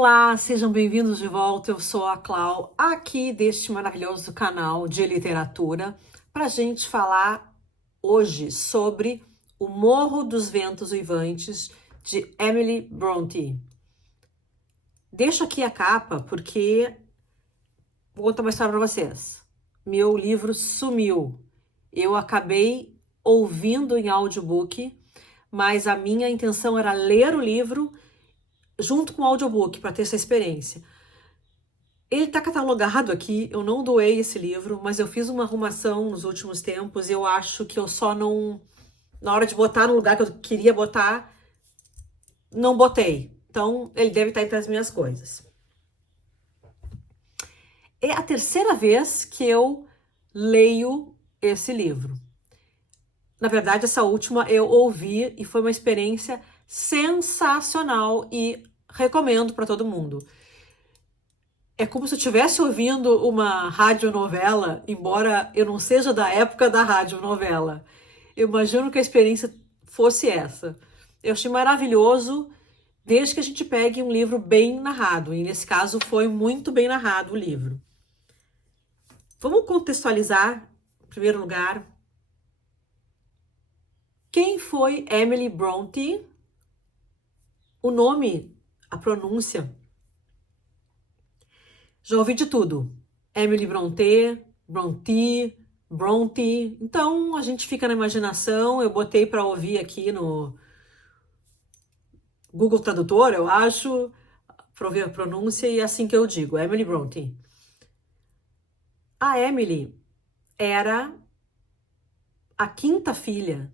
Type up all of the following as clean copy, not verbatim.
Olá, sejam bem-vindos de volta. Eu sou a Clau, aqui deste maravilhoso canal de literatura, para a gente falar hoje sobre O Morro dos Ventos Uivantes, de Emily Brontë. Deixo aqui a capa porque vou contar uma história para vocês. Meu livro sumiu. Eu acabei ouvindo em audiobook, mas a minha intenção era ler o livro junto com o audiobook para ter essa experiência. Ele está catalogado aqui, eu não doei esse livro, mas eu fiz uma arrumação nos últimos tempos e eu acho que eu só não... Na hora de botar no lugar que eu queria botar, não botei. Então, ele deve estar entre as minhas coisas. É a terceira vez que eu leio esse livro. Na verdade, essa última eu ouvi e foi uma experiência sensacional e recomendo para todo mundo. É como se eu estivesse ouvindo uma radionovela, embora eu não seja da época da radionovela. Eu imagino que a experiência fosse essa. Eu achei maravilhoso, desde que a gente pegue um livro bem narrado. E nesse caso foi muito bem narrado o livro. Vamos contextualizar, em primeiro lugar, quem foi Emily Brontë? O nome, a pronúncia. Já ouvi de tudo. Emily Brontë, Brontë, Brontë. Então a gente fica na imaginação. Eu botei para ouvir aqui no Google Tradutor, eu acho, para ouvir a pronúncia e é assim que eu digo, Emily Brontë. A Emily era a quinta filha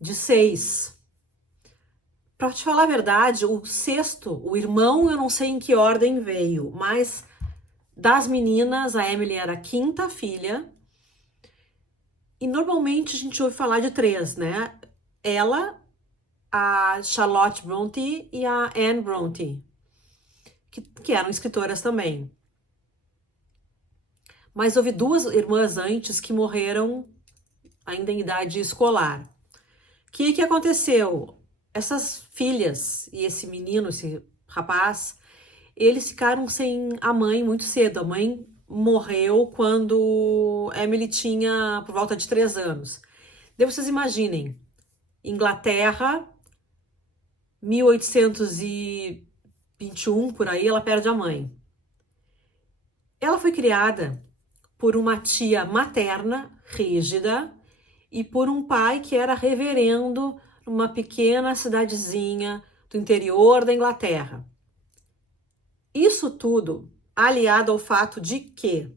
de 6. Para te falar a verdade, o sexto, o irmão, eu não sei em que ordem veio, mas das meninas, a Emily era a quinta filha. E normalmente a gente ouve falar de 3, né? Ela, a Charlotte Brontë e a Anne Brontë, que eram escritoras também. Mas houve 2 irmãs antes que morreram ainda em idade escolar. O que aconteceu? Essas filhas e esse menino, esse rapaz, eles ficaram sem a mãe muito cedo. A mãe morreu quando Emily tinha por volta de 3 anos. Daí vocês imaginem, Inglaterra, 1821, por aí, ela perde a mãe. Ela foi criada por uma tia materna, rígida, e por um pai que era reverendo numa pequena cidadezinha do interior da Inglaterra. Isso tudo aliado ao fato de que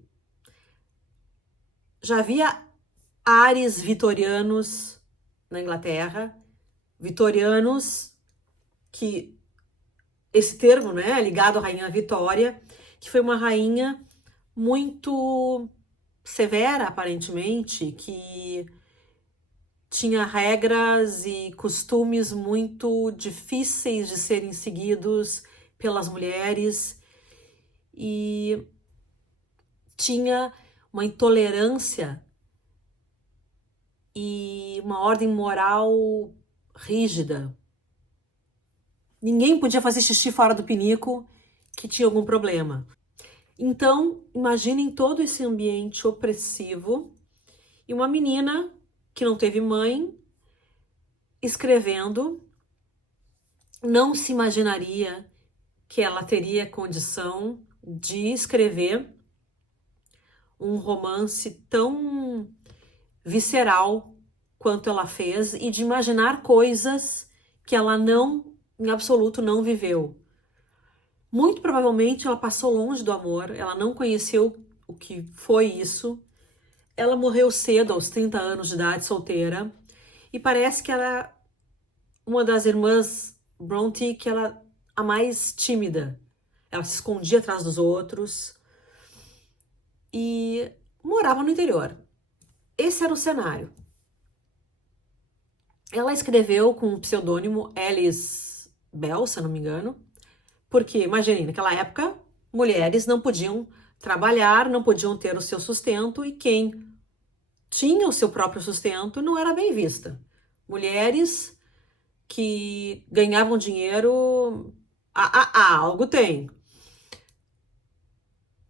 já havia ares vitorianos na Inglaterra, vitorianos, que esse termo, né, ligado à rainha Vitória, que foi uma rainha muito severa, aparentemente, que tinha regras e costumes muito difíceis de serem seguidos pelas mulheres e tinha uma intolerância e uma ordem moral rígida. Ninguém podia fazer xixi fora do pinico que tinha algum problema. Então, imaginem todo esse ambiente opressivo e uma menina que não teve mãe escrevendo, não se imaginaria que ela teria condição de escrever um romance tão visceral quanto ela fez e de imaginar coisas que ela não, em absoluto, não viveu. Muito provavelmente ela passou longe do amor, ela não conheceu o que foi isso. Ela morreu cedo, aos 30 anos de idade, solteira, e parece que era uma das irmãs Brontë que era a mais tímida. Ela se escondia atrás dos outros e morava no interior. Esse era o cenário. Ela escreveu com o pseudônimo Alice Bell, se eu não me engano, porque, imagine, naquela época, mulheres não podiam trabalhar, não podiam ter o seu sustento e quem tinha o seu próprio sustento não era bem vista. Mulheres que ganhavam dinheiro Algo tem.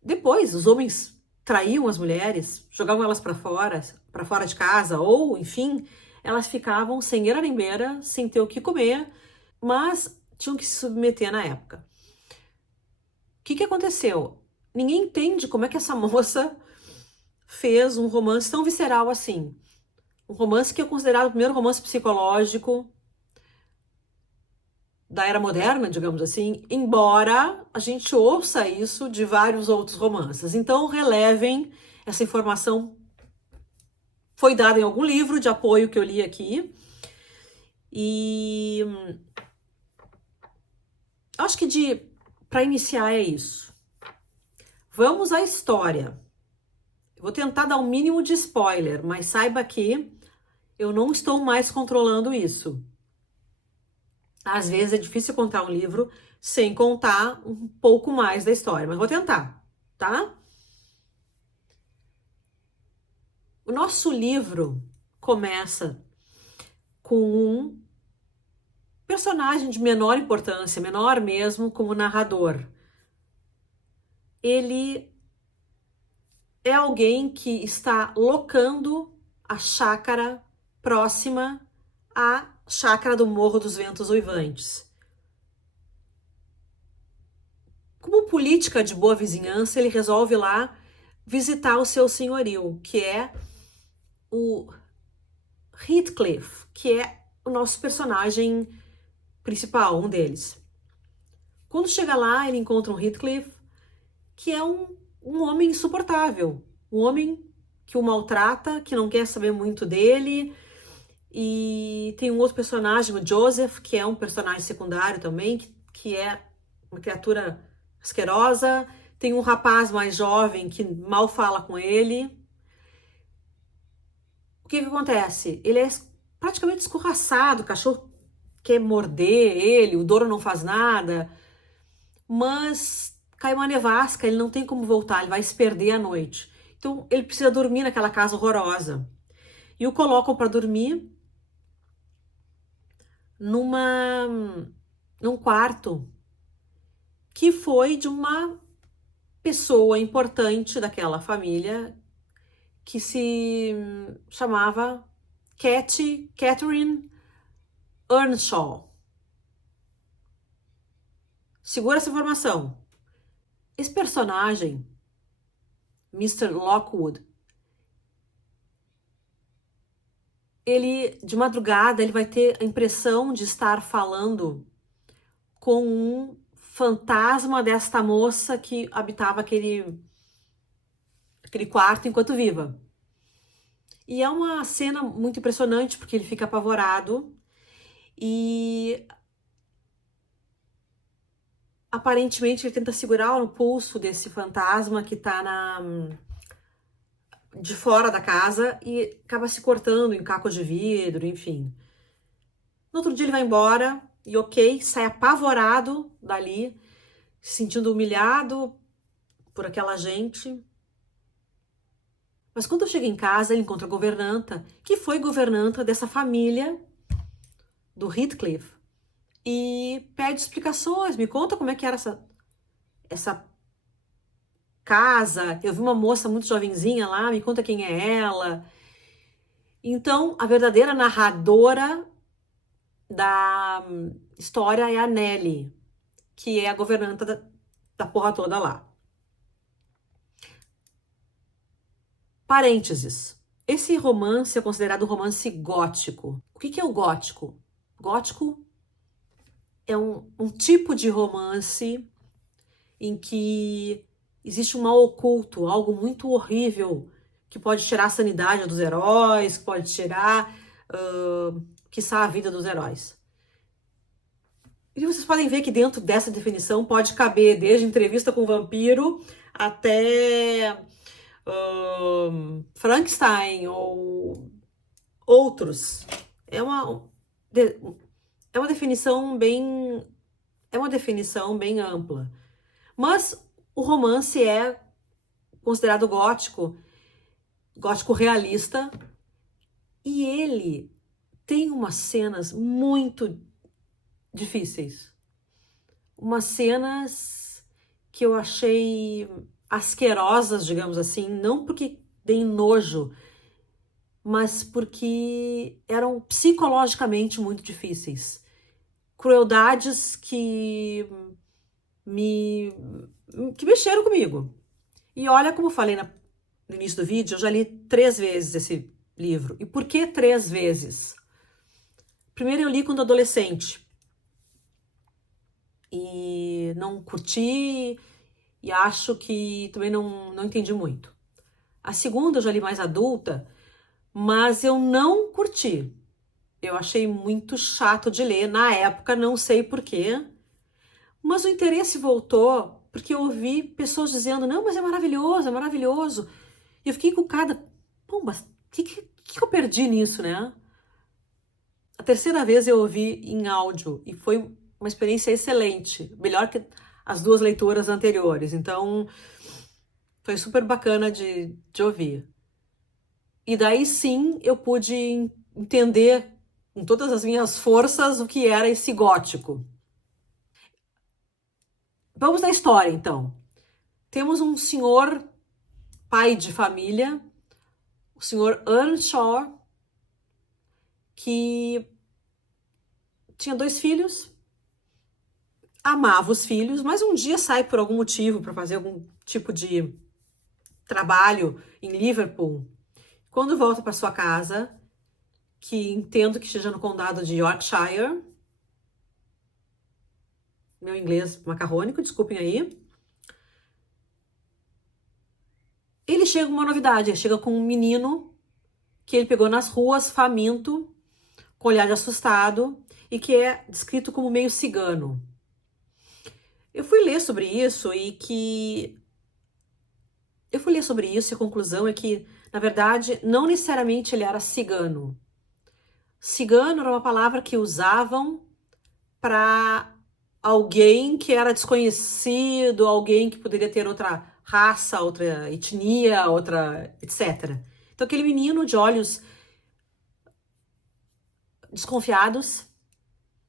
Depois, os homens traíam as mulheres, jogavam elas para fora de casa, ou, enfim, elas ficavam sem eira nem beira, sem ter o que comer, mas tinham que se submeter na época. O que aconteceu? Ninguém entende como é que essa moça fez um romance tão visceral assim. Um romance que é considerado o primeiro romance psicológico da era moderna, digamos assim, embora a gente ouça isso de vários outros romances. Então, relevem essa informação. Foi dada em algum livro de apoio que eu li aqui. E acho que para iniciar é isso. Vamos à história. Vou tentar dar o mínimo de spoiler, mas saiba que eu não estou mais controlando isso. Às vezes é difícil contar um livro sem contar um pouco mais da história, mas vou tentar, tá? O nosso livro começa com um personagem de menor importância, menor mesmo, como narrador. Ele é alguém que está locando a chácara próxima à chácara do Morro dos Ventos Uivantes. Como política de boa vizinhança, ele resolve lá visitar o seu senhorio, que é o Heathcliff, que é o nosso personagem principal, um deles. Quando chega lá, ele encontra um Heathcliff, que é um homem insuportável, um homem que o maltrata, que não quer saber muito dele. E tem um outro personagem, o Joseph, que é um personagem secundário também, que é uma criatura asquerosa. Tem um rapaz mais jovem que mal fala com ele. O que acontece? Ele é praticamente escorraçado, o cachorro quer morder ele, o Douro não faz nada, mas cai uma nevasca, ele não tem como voltar, ele vai se perder à noite. Então ele precisa dormir naquela casa horrorosa. E o colocam para dormir numa num quarto que foi de uma pessoa importante daquela família que se chamava Catherine Earnshaw. Segura essa informação. Esse personagem, Mr. Lockwood, ele, de madrugada, ele vai ter a impressão de estar falando com um fantasma desta moça que habitava aquele quarto enquanto viva. E é uma cena muito impressionante, porque ele fica apavorado e aparentemente ele tenta segurar o pulso desse fantasma que tá de fora da casa e acaba se cortando em caco de vidro, enfim. No outro dia ele vai embora e ok, sai apavorado dali, se sentindo humilhado por aquela gente. Mas quando chega em casa, ele encontra a governanta, que foi governanta dessa família do Heathcliff, e pede explicações, me conta como é que era essa casa, eu vi uma moça muito jovenzinha lá, me conta quem é ela. Então, a verdadeira narradora da história é a Nellie, que é a governanta da porra toda lá. Parênteses. Esse romance é considerado um romance gótico. O que é o gótico? Gótico é um tipo de romance em que existe um mal oculto, algo muito horrível, que pode tirar a sanidade dos heróis, que pode tirar, quiçá, a vida dos heróis. E vocês podem ver que dentro dessa definição pode caber desde entrevista com o vampiro até Frankenstein ou outros. É uma definição bem ampla. Mas o romance é considerado gótico realista, e ele tem umas cenas muito difíceis. umas cenas que eu achei asquerosas, digamos assim, não porque dei nojo, mas porque eram psicologicamente muito difíceis. Crueldades me que mexeram comigo. E olha, como eu falei no início do vídeo, eu já li 3 vezes esse livro. E por que 3 vezes? Primeiro eu li quando adolescente e não curti e acho que também não entendi muito. A segunda eu já li mais adulta, mas eu não curti. Eu achei muito chato de ler na época, não sei por quê, mas o interesse voltou porque eu ouvi pessoas dizendo: não, mas é maravilhoso, é maravilhoso. E eu fiquei encucada. Pô, mas que eu perdi nisso, né? A terceira vez eu ouvi em áudio e foi uma experiência excelente, melhor que as 2 leituras anteriores. Então, foi super bacana de ouvir. E daí sim eu pude entender com todas as minhas forças o que era esse gótico. Vamos à história, então. Temos um senhor, pai de família, o senhor Earnshaw, que tinha 2 filhos, amava os filhos, mas um dia sai por algum motivo para fazer algum tipo de trabalho em Liverpool. Quando volta para sua casa, que entendo que esteja no condado de Yorkshire, meu inglês macarrônico, desculpem aí. Ele chega com uma novidade, ele chega com um menino que ele pegou nas ruas, faminto, com olhar de assustado, e que é descrito como meio cigano. Eu fui ler sobre isso e a conclusão é que, na verdade, não necessariamente ele era cigano. Cigano era uma palavra que usavam para alguém que era desconhecido, alguém que poderia ter outra raça, outra etnia, outra, etc. Então, aquele menino de olhos desconfiados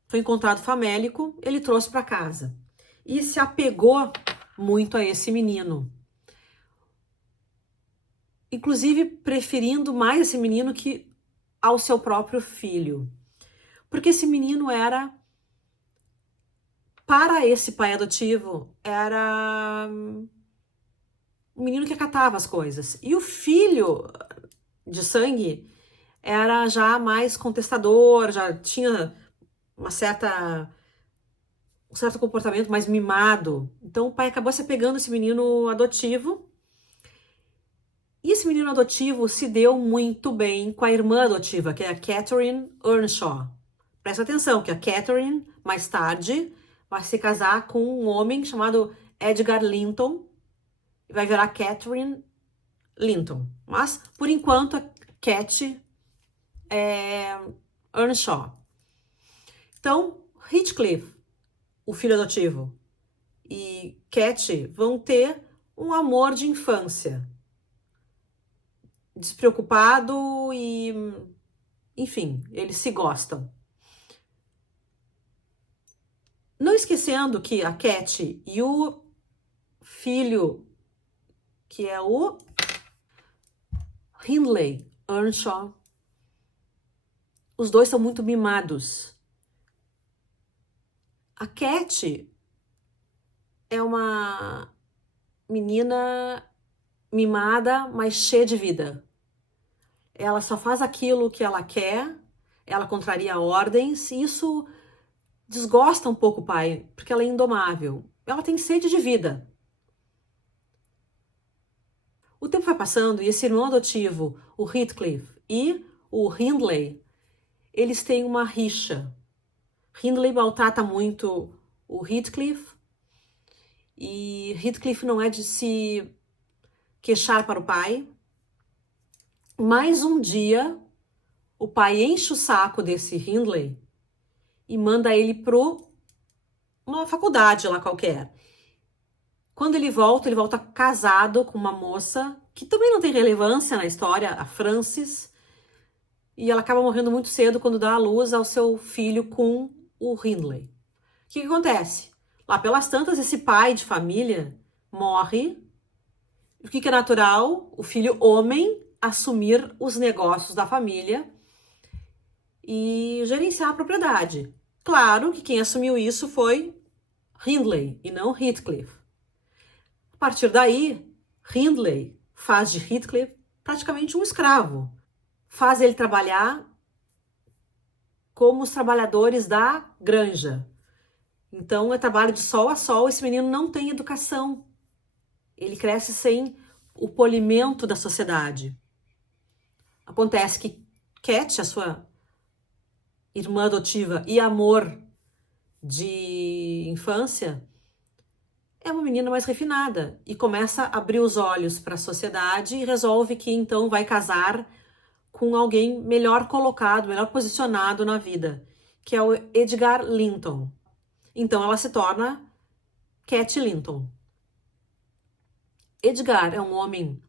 foi encontrado famélico, ele trouxe para casa e se apegou muito a esse menino, inclusive preferindo mais esse menino que ao seu próprio filho, porque esse menino era, para esse pai adotivo, era um menino que acatava as coisas, e o filho de sangue era já mais contestador, já tinha um certo comportamento mais mimado. Então o pai acabou se apegando a esse menino adotivo. E esse menino adotivo se deu muito bem com a irmã adotiva, que é a Catherine Earnshaw. Presta atenção que a Catherine, mais tarde, vai se casar com um homem chamado Edgar Linton e vai virar Catherine Linton. Mas, por enquanto, a Cat é Earnshaw. Então, Heathcliff, o filho adotivo, e Cat vão ter um amor de infância. Despreocupado e, enfim, eles se gostam. Não esquecendo que a Cat e o filho, que é o Hindley Earnshaw, os dois são muito mimados. A Cat é uma menina mimada, mas cheia de vida. Ela só faz aquilo que ela quer, ela contraria ordens, e isso desgosta um pouco o pai, porque ela é indomável. Ela tem sede de vida. O tempo vai passando e esse irmão adotivo, o Heathcliff e o Hindley, eles têm uma rixa. Hindley maltrata muito o Heathcliff e Heathcliff não é de se queixar para o pai. Mas um dia, o pai enche o saco desse Hindley e manda ele para uma faculdade lá qualquer. Quando ele volta casado com uma moça que também não tem relevância na história, a Frances, e ela acaba morrendo muito cedo quando dá à luz ao seu filho com o Hindley. O que acontece? Lá pelas tantas, esse pai de família morre. O que é natural? O filho homem assumir os negócios da família e gerenciar a propriedade. Claro que quem assumiu isso foi Hindley e não Heathcliff. A partir daí, Hindley faz de Heathcliff praticamente um escravo. Faz ele trabalhar como os trabalhadores da granja. Então, é trabalho de sol a sol. Esse menino não tem educação. Ele cresce sem o polimento da sociedade. Acontece que Cat, a sua irmã adotiva e amor de infância, é uma menina mais refinada e começa a abrir os olhos para a sociedade e resolve que então vai casar com alguém melhor colocado, melhor posicionado na vida, que é o Edgar Linton. Então ela se torna Cat Linton. Edgar é um homem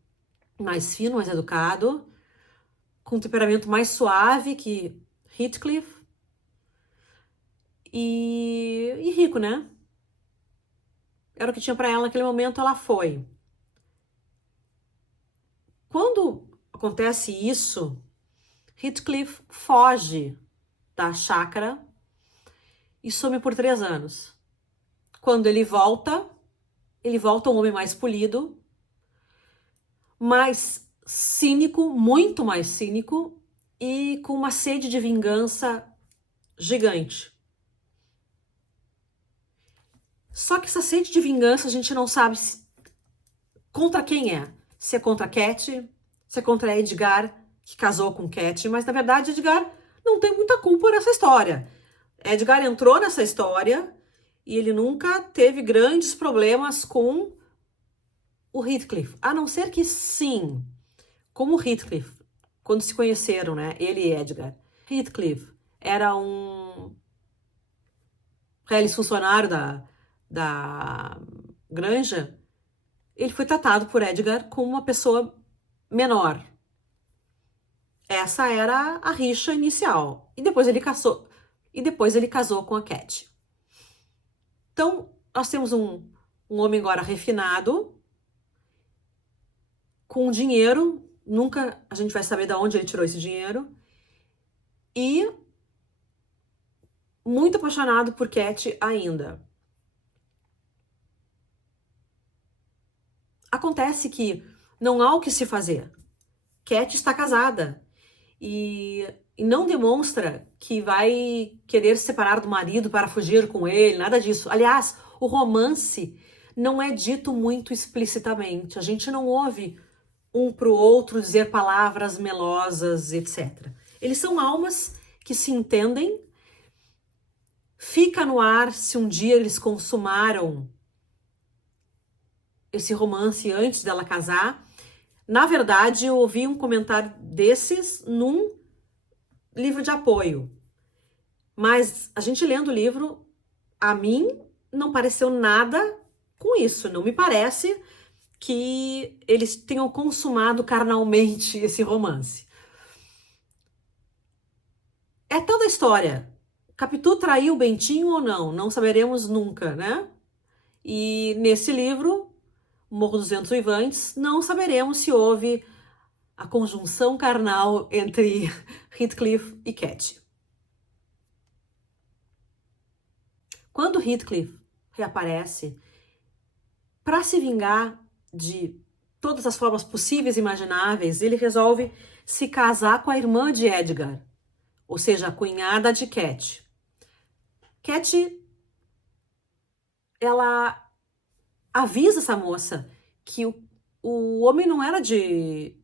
mais fino, mais educado, com um temperamento mais suave que Heathcliff e rico, né? Era o que tinha para ela naquele momento, ela foi. Quando acontece isso, Heathcliff foge da chácara e some por 3 anos. Quando ele volta um homem mais polido, mais cínico, muito mais cínico e com uma sede de vingança gigante. Só que essa sede de vingança a gente não sabe contra quem é. Se é contra Cat, se é contra Edgar, que casou com Cat, mas na verdade Edgar não tem muita culpa nessa história. Edgar entrou nessa história e ele nunca teve grandes problemas com o Heathcliff, a não ser que sim, como o Heathcliff, quando se conheceram, né, ele e Edgar. Heathcliff era um funcionário da granja. Ele foi tratado por Edgar como uma pessoa menor. Essa era a rixa inicial. E depois ele casou com a Cat. Então, nós temos um homem agora refinado, com dinheiro, nunca a gente vai saber de onde ele tirou esse dinheiro, e muito apaixonado por Cat ainda. Acontece que não há o que se fazer. Cat está casada e não demonstra que vai querer se separar do marido para fugir com ele, nada disso. Aliás, o romance não é dito muito explicitamente. A gente não ouve um para o outro dizer palavras melosas, etc. Eles são almas que se entendem. Fica no ar se um dia eles consumaram esse romance antes dela casar. Na verdade, eu ouvi um comentário desses num livro de apoio. Mas a gente lendo o livro, a mim não pareceu nada com isso. Não me parece que eles tenham consumado carnalmente esse romance. É toda a história. Capitu traiu Bentinho ou não? Não saberemos nunca, né? E nesse livro, Morro dos Ventos Uivantes, não saberemos se houve a conjunção carnal entre Heathcliff e Cat. Quando Heathcliff reaparece, para se vingar de todas as formas possíveis e imagináveis, ele resolve se casar com a irmã de Edgar, ou seja, a cunhada de Cat. Cat, ela avisa essa moça que o homem não era de...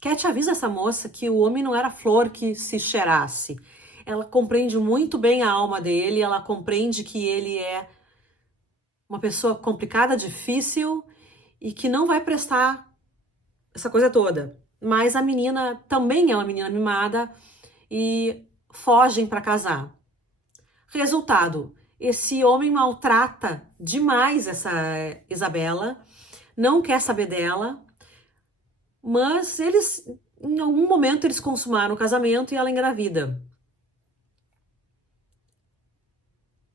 Cat avisa essa moça que o homem não era flor que se cheirasse. Ela compreende muito bem a alma dele, ela compreende que ele é uma pessoa complicada, difícil e que não vai prestar essa coisa toda. Mas a menina também é uma menina mimada e fogem para casar. Resultado, esse homem maltrata demais essa Isabela, não quer saber dela, mas eles, em algum momento, eles consumaram o casamento e ela engravida.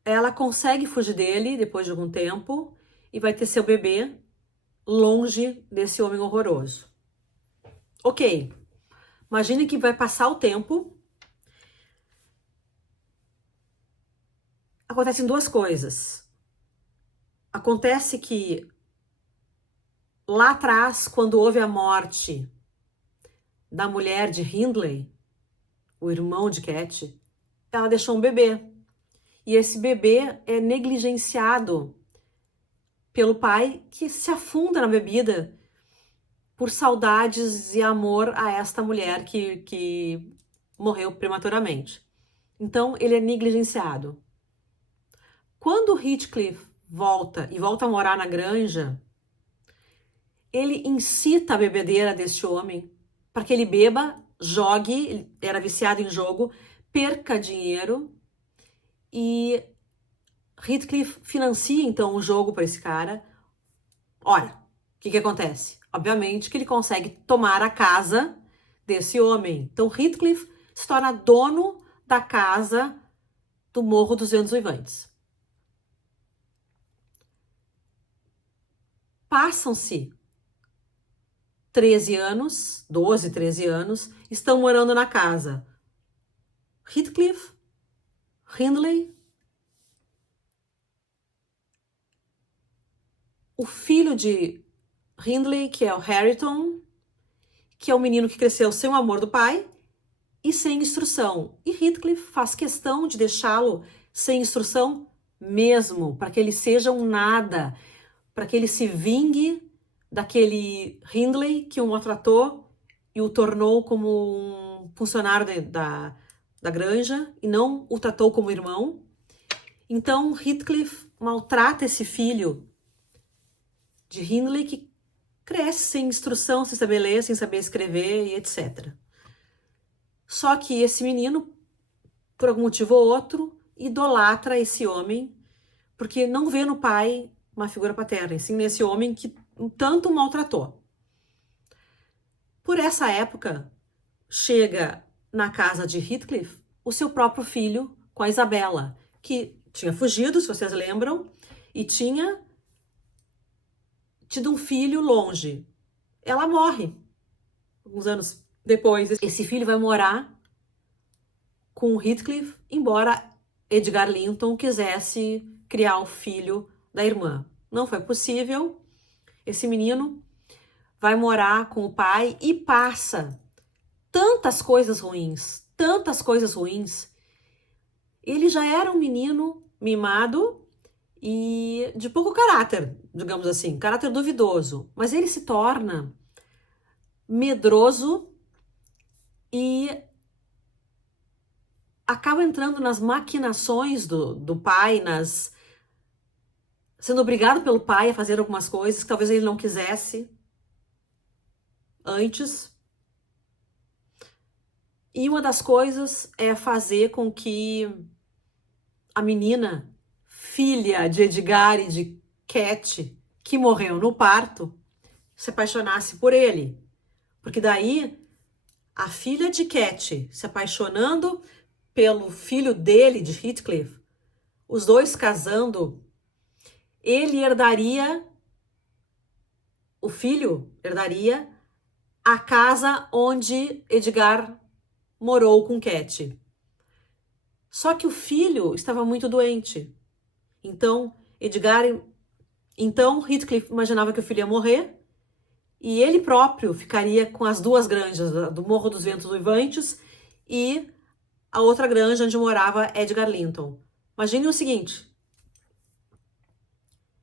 ela consegue fugir dele depois de algum tempo e vai ter seu bebê longe desse homem horroroso. Ok, imagine que vai passar o tempo. Acontecem duas coisas. Acontece que lá atrás, quando houve a morte da mulher de Hindley, o irmão de Cat, ela deixou um bebê. E esse bebê é negligenciado pelo pai, que se afunda na bebida por saudades e amor a esta mulher que morreu prematuramente. Então, ele é negligenciado. Quando Heathcliff volta a morar na granja, ele incita a bebedeira deste homem para que ele beba, jogue, ele era viciado em jogo, perca dinheiro e Heathcliff financia então o jogo para esse cara. Olha, o que acontece? Obviamente que ele consegue tomar a casa desse homem. Então Heathcliff se torna dono da casa do Morro dos Ventos Uivantes. Passam-se 13 anos, 12, 13 anos, estão morando na casa. Heathcliff, Hindley, o filho de Hindley, que é o Hareton, que é o menino que cresceu sem o amor do pai e sem instrução. E Heathcliff faz questão de deixá-lo sem instrução mesmo, para que ele seja um nada, para que ele se vingue daquele Hindley que o maltratou e o tornou como um funcionário da granja e não o tratou como irmão. Então Heathcliff maltrata esse filho de Hindley que cresce sem instrução, sem saber ler, sem saber escrever e etc. Só que esse menino, por algum motivo ou outro, idolatra esse homem, porque não vê no pai uma figura paterna, e sim nesse homem que tanto o maltratou. Por essa época, chega na casa de Heathcliff o seu próprio filho com a Isabela, que tinha fugido, se vocês lembram, e tinha tido um filho longe. Ela morre alguns anos depois. Esse filho vai morar com Heathcliff, embora Edgar Linton quisesse criar o filho da irmã. Não foi possível. Esse menino vai morar com o pai e passa tantas coisas ruins, tantas coisas ruins. Ele já era um menino mimado e de pouco caráter, digamos assim, caráter duvidoso, mas ele se torna medroso e acaba entrando nas maquinações do pai, sendo obrigado pelo pai a fazer algumas coisas que talvez ele não quisesse antes. E uma das coisas é fazer com que a menina, filha de Edgar e de Cat, que morreu no parto, se apaixonasse por ele. Porque daí, a filha de Cat se apaixonando pelo filho dele, de Heathcliff, os dois casando, o filho herdaria a casa onde Edgar morou com Cat. Só que o filho estava muito doente. Então Heathcliff imaginava que o filho ia morrer e ele próprio ficaria com as duas granjas, do Morro dos Ventos Uivantes e a outra granja onde morava Edgar Linton. Imagine o seguinte: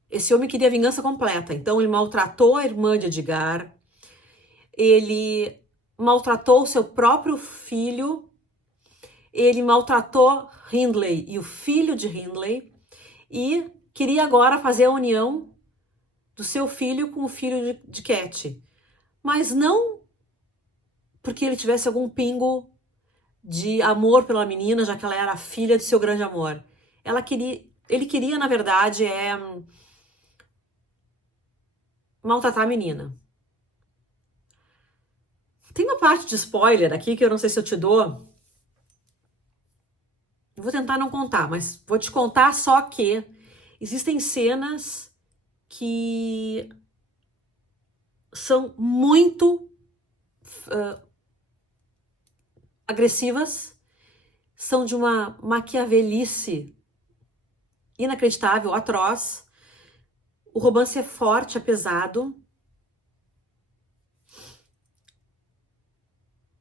esse homem queria vingança completa, então ele maltratou a irmã de Edgar, ele maltratou o seu próprio filho, ele maltratou Hindley e o filho de Hindley e queria agora fazer a união do seu filho com o filho de Cat. Mas não porque ele tivesse algum pingo de amor pela menina, já que ela era a filha de seu grande amor. Ele queria, na verdade, maltratar a menina. Tem uma parte de spoiler aqui que eu não sei se eu te dou, Eu vou tentar não contar, mas vou te contar só que existem cenas que são muito agressivas, são de uma maquiavelice inacreditável, atroz. O romance é forte, é pesado.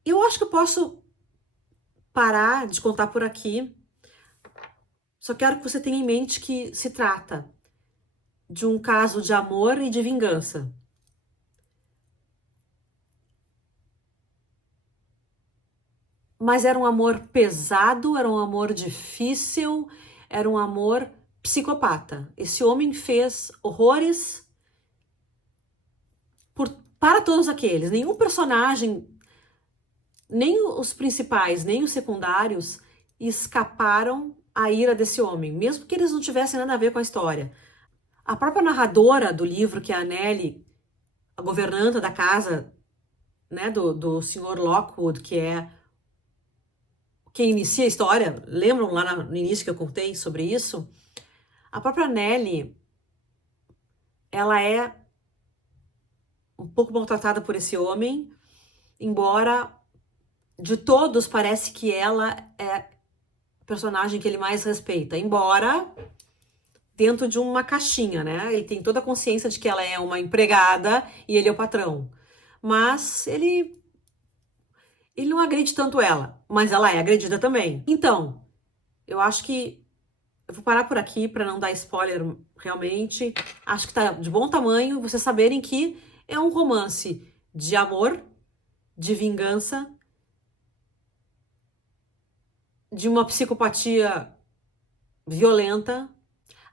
Eu acho que eu posso parar de contar por aqui. Só quero que você tenha em mente que se trata de um caso de amor e de vingança. Mas era um amor pesado, era um amor difícil, era um amor psicopata. Esse homem fez horrores para todos aqueles. Nenhum personagem, nem os principais, nem os secundários, escaparam à ira desse homem, mesmo que eles não tivessem nada a ver com a história. A própria narradora do livro, que é a Nellie, a governanta da casa, né, do Sr. Lockwood, que é quem inicia a história, lembram lá no início que eu contei sobre isso? A própria Nellie, ela é um pouco maltratada por esse homem, embora de todos parece que ela é o personagem que ele mais respeita, embora dentro de uma caixinha, né? Ele tem toda a consciência de que ela é uma empregada e ele é o patrão. Mas ele não agride tanto ela, mas ela é agredida também. Então, eu acho que eu vou parar por aqui para não dar spoiler realmente. Acho que tá de bom tamanho vocês saberem que é um romance de amor, de vingança, de uma psicopatia violenta,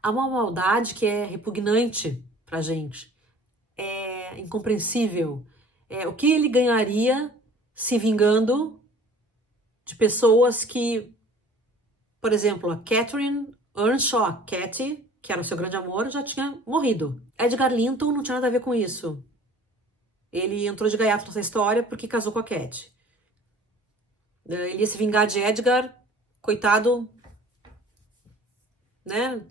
há uma maldade que é repugnante pra gente, é incompreensível. O que ele ganharia se vingando de pessoas que, por exemplo, a Catherine Earnshaw, a Cathy, que era o seu grande amor, já tinha morrido. Edgar Linton não tinha nada a ver com isso. Ele entrou de gaiato nessa história porque casou com a Cathy. Ele ia se vingar de Edgar, coitado, né?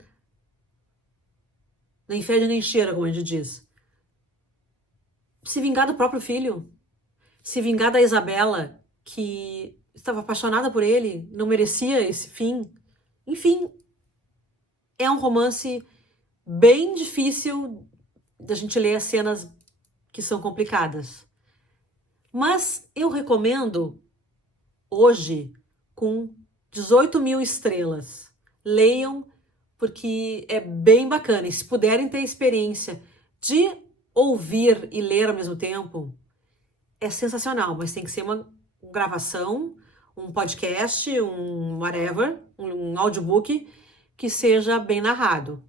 Nem fede nem cheira, como a gente diz. Se vingar do próprio filho. Se vingar da Isabela, que estava apaixonada por ele, não merecia esse fim. Enfim, é um romance bem difícil da gente ler as cenas que são complicadas. Mas eu recomendo hoje com 18 mil estrelas. Leiam, porque é bem bacana. E se puderem ter a experiência de ouvir e ler ao mesmo tempo, é sensacional, mas tem que ser uma gravação, um podcast, um whatever, um audiobook que seja bem narrado.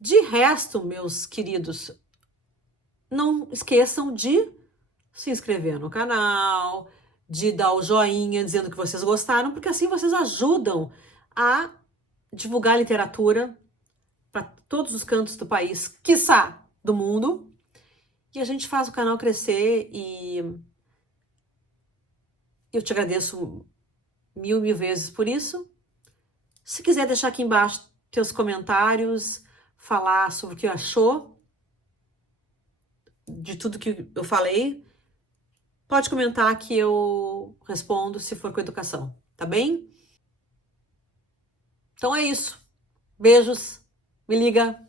De resto, meus queridos, não esqueçam de se inscrever no canal, de dar o joinha dizendo que vocês gostaram, porque assim vocês ajudam a divulgar literatura para todos os cantos do país, quiçá do mundo. E a gente faz o canal crescer e eu te agradeço mil vezes por isso. Se quiser deixar aqui embaixo teus comentários, falar sobre o que achou de tudo que eu falei, pode comentar que eu respondo se for com educação, tá bem? Então é isso. Beijos, me liga.